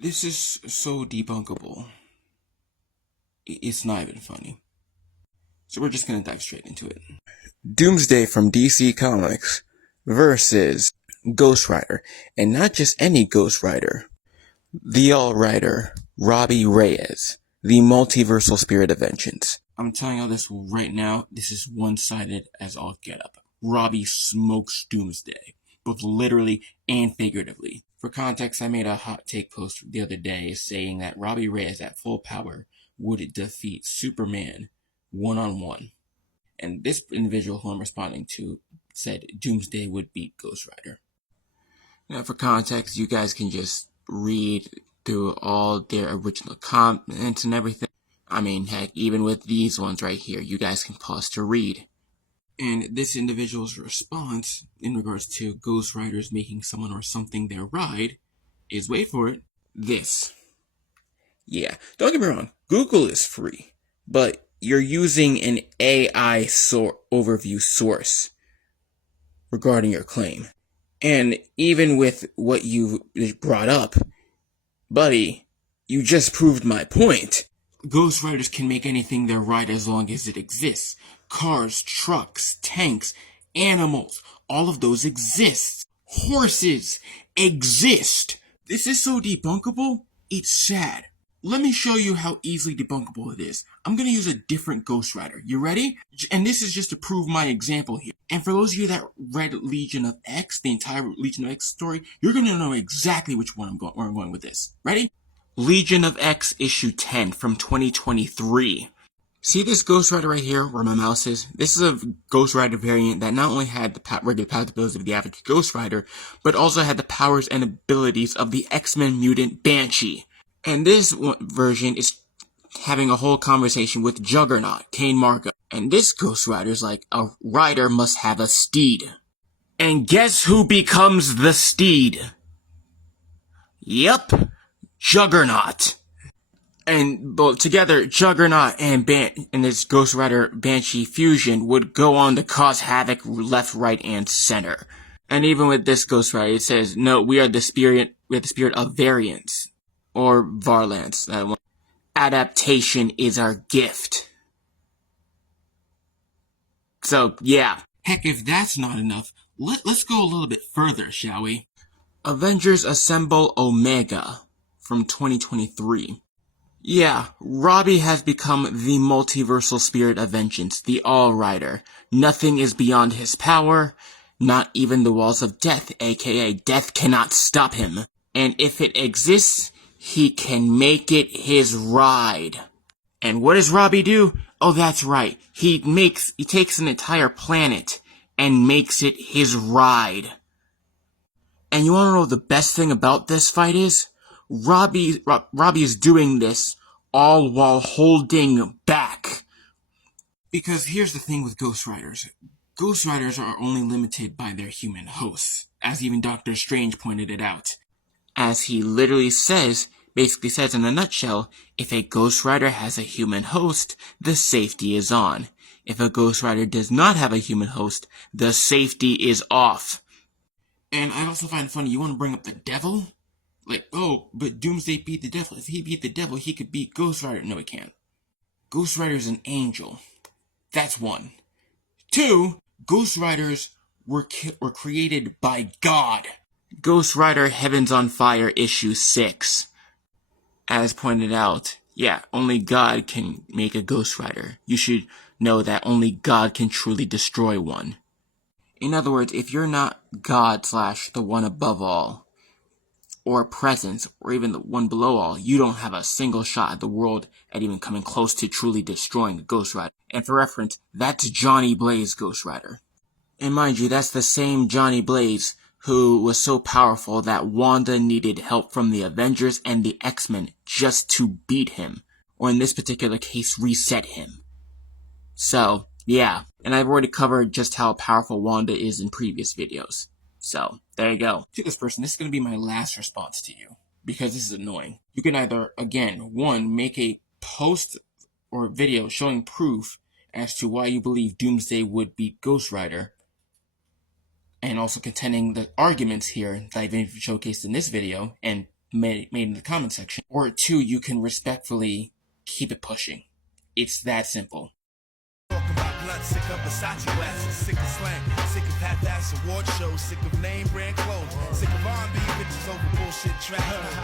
This is so debunkable. It's not even funny. So we're just gonna dive straight into it. Doomsday from DC Comics versus Ghost Rider. And not just any Ghost Rider. The All-Rider, Robbie Reyes. The multiversal spirit of vengeance. I'm telling you this right now, this is one-sided as all get up. Robbie smokes Doomsday, both literally and figuratively. For context, I made a hot take post the other day saying that Robbie Reyes at full power would defeat Superman one-on-one. And this individual who I'm responding to said Doomsday would beat Ghost Rider. Now, for context, you guys can just read through all their original comments and everything. I mean, heck, even with these ones right here, you guys can pause to read. And this individual's response in regards to Ghost Riders making someone or something their ride is, wait for it, this. Yeah, don't get me wrong, Google is free, but you're using an AI overview source regarding your claim. And even with what you brought up, buddy, you just proved my point. Ghost Riders can make anything their ride as long as it exists. Cars, trucks, tanks, animals, all of those exist. Horses exist. This is so debunkable, it's sad. Let me show you how easily debunkable it is. I'm going to use a different Ghost Rider. You ready? And this is just to prove my example here. And for those of you that read Legion of X, the entire Legion of X story, you're going to know exactly where I'm going with this. Ready? Legion of X issue 10 from 2023. See this Ghost Rider right here where my mouse is? This is a Ghost Rider variant that not only had the regular powers abilities of the average Ghost Rider, but also had the powers and abilities of the X-Men mutant Banshee. And this version is having a whole conversation with Juggernaut, Kane Marco. And this Ghost Rider's like, a rider must have a steed. And guess who becomes the steed? Yep, Juggernaut. And both together, Juggernaut and this Ghost Rider Banshee fusion would go on to cause havoc left, right, and center. And even with this Ghost Rider, it says, no, we are the spirit of variance. Or Varlance. Adaptation is our gift. So, yeah. Heck, if that's not enough, let's go a little bit further, shall we? Avengers Assemble Omega from 2023. Yeah, Robbie has become the multiversal spirit of vengeance, the All-Rider. Nothing is beyond his power, not even the walls of death, aka death cannot stop him. And if it exists, he can make it his ride. And what does Robbie do? Oh, that's right. He takes an entire planet and makes it his ride. And you wanna know the best thing about this fight is? Robbie is doing this all while holding back. Because here's the thing with Ghost Riders. Ghost Riders are only limited by their human hosts, as even Doctor Strange pointed it out. As he literally basically says in a nutshell, if a Ghost Rider has a human host, the safety is on. If a Ghost Rider does not have a human host, the safety is off. And I also find it funny, you want to bring up the devil? Like, oh, but Doomsday beat the devil. If he beat the devil, he could beat Ghost Rider. No, he can't. Ghost Rider's an angel. That's one. Two, Ghost Riders were created by God. Ghost Rider Heavens on Fire issue 6. As pointed out, yeah, only God can make a Ghost Rider. You should know that only God can truly destroy one. In other words, if you're not God / the one above all, or presence, or even the one below all, you don't have a single shot at the world at even coming close to truly destroying a Ghost Rider. And for reference, that's Johnny Blaze Ghost Rider. And mind you, that's the same Johnny Blaze who was so powerful that Wanda needed help from the Avengers and the X-Men just to beat him, or in this particular case, reset him. So, yeah, and I've already covered just how powerful Wanda is in previous videos. So, there you go. To this person, this is going to be my last response to you, because this is annoying. You can either, again, one, make a post or video showing proof as to why you believe Doomsday would beat Ghost Rider, and also contending the arguments here that I've showcased in this video, and made in the comment section. Or 2, you can respectfully keep it pushing. It's that simple. Talk about blood, sick of Versace glasses, sick of slang, sick of half-ass award shows, sick of name brand clothes, sick of R&B bitches over bullshit tracks.